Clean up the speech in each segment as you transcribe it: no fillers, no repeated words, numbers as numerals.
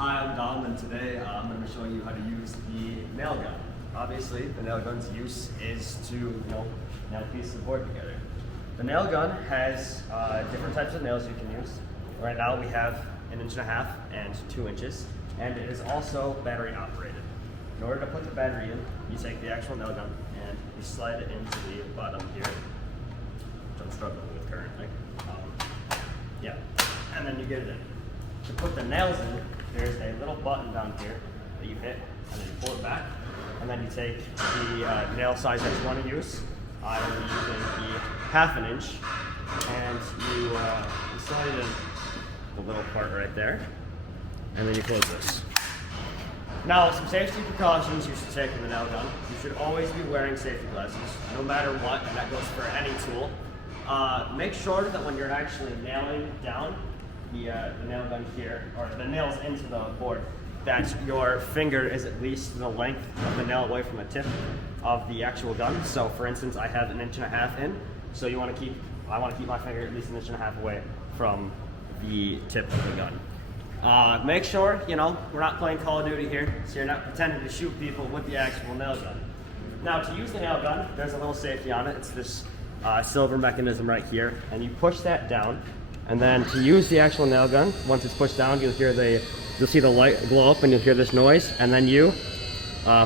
Hi, I'm Dom, and today I'm going to be showing you how to use the nail gun. Obviously, the nail gun's use is to nail pieces of board together. The nail gun has different types of nails you can use. Right now we have 1.5 inches and 2 inches, and it is also battery operated. In order to put the battery in, you take the actual nail gun and you slide it into the bottom here, which I'm struggling with currently. And then you get it in. To put the nails in, there's a little button down here that you hit, and then you pull it back, and then you take the nail size that you want to use. I'm using the 1/2 inch, and you slide it in the little part right there, and then you close this. Now, some safety precautions you should take in the nail gun. You should always be wearing safety glasses, no matter what, and that goes for any tool. Make sure that when you're actually nailing down the nail gun here, or the nails into the board, that your finger is at least the length of the nail away from the tip of the actual gun. So for instance, I have 1.5 inches in, so I want to keep my finger at least 1.5 inches away from the tip of the gun. Make sure, we're not playing Call of Duty here, so you're not pretending to shoot people with the actual nail gun. Now, to use the nail gun, there's a little safety on it. It's this silver mechanism right here, and you push that down. And then to use the actual nail gun, once it's pushed down, you'll see the light glow up and you'll hear this noise, and then you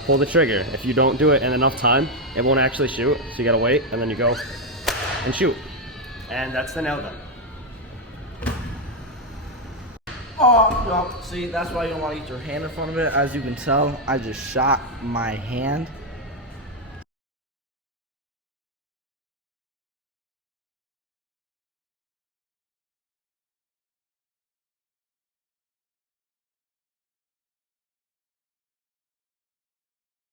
pull the trigger. If you don't do it in enough time, it won't actually shoot, so you gotta wait, and then you go and shoot. And that's the nail gun. Oh, no, see, that's why you don't want to get your hand in front of it. As you can tell, I just shot my hand.